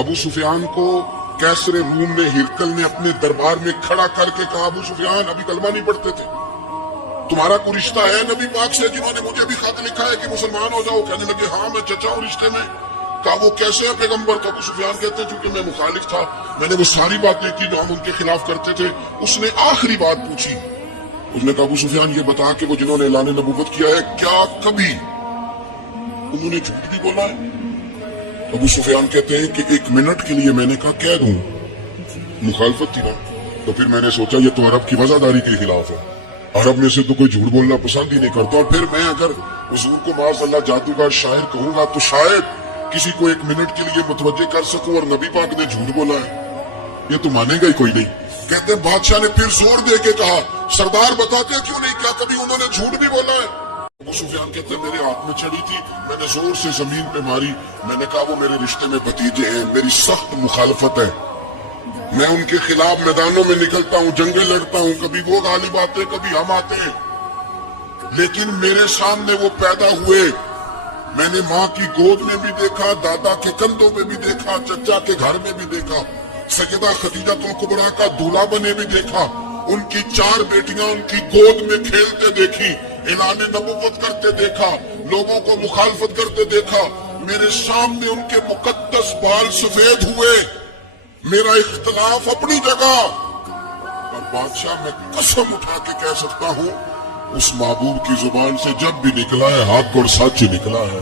ابو سفیان کو کیسر روم نے ہرکل نے اپنے دربار میں کھڑا کر کے کہا ابو سفیان ابھی کلمہ نہیں پڑھتے تھے، تمہارا کوئی رشتہ ہے نبی پاک سے جنہوں نے مجھے بھی خط لکھا ہے کہ مسلمان ہو جاؤ؟ کہنے لگے ہاں میں چچا ہوں رشتے میں۔ کہا وہ کیسے ہے پیغمبر؟ تو ابو سفیان کہتے ہیں چونکہ میں مخالف تھا، میں نے وہ ساری باتیں کی جو ہم ان کے خلاف کرتے تھے۔ اس نے آخری بات پوچھی، اس نے کہا ابو سفیان یہ بتا کہ وہ جنہوں نے اعلان نبوت کیا ہے کیا کبھی انہوں نے جھوٹ بھی بولا ہے؟ ابو سفیان کہتے ہیں کہ ایک منٹ کے لیے میں نے کہا کہہ دوں، مخالفت تھی نا، تو پھر میں نے سوچا یہ تو عرب کی وفاداری کے خلاف ہے، عرب میں سے تو کوئی جھوٹ بولنا پسند ہی نہیں کرتا، اور پھر میں اگر حضور کو معاذ اللہ جادوگر شاعر کہوں گا تو شاید کسی کو ایک منٹ کے لیے متوجہ کر سکوں، اور نبی پاک نے جھوٹ بولا ہے، یہ تو مانے گا ہی کوئی نہیں۔ کہتے ہیں بادشاہ نے پھر زور دے کے کہا سردار بتاتے کیوں نہیں، کیا کبھی انہوں نے جھوٹ بھی بولا ہے؟ ابو سفیان کہتے ہیں میرے ہاتھ میں چھڑی تھی، میں نے زور سے زمین پہ ماری، میں نے کہا وہ میرے رشتے میں بھتیجے ہیں، میری سخت مخالفت ہے، میں ان کے خلاف میدانوں میں نکلتا ہوں، جنگیں لڑتا ہوں، کبھی وہ غالب آتے کبھی ہم آتے ہیں، لیکن میرے سامنے وہ پیدا ہوئے، میں نے ماں کی گود میں بھی دیکھا، دادا کے کندھوں میں بھی دیکھا، چچا کے گھر میں بھی دیکھا، سیدہ خدیجہ الکبریٰ کا دولہا بنے بھی دیکھا، ان کی 4 بیٹیاں ان کی گود میں کھیلتے دیکھی، اعلان نبوت کرتے دیکھا، لوگوں کو مخالفت کرتے دیکھا، میرے سامنے ان کے مقدس بال سفید ہوئے، میرا اختلاف اپنی جگہ، اور بادشاہ میں قسم اٹھا کے کہہ سکتا ہوں اس محبوب کی زبان سے جب بھی نکلا ہے حق اور سچ نکلا ہے۔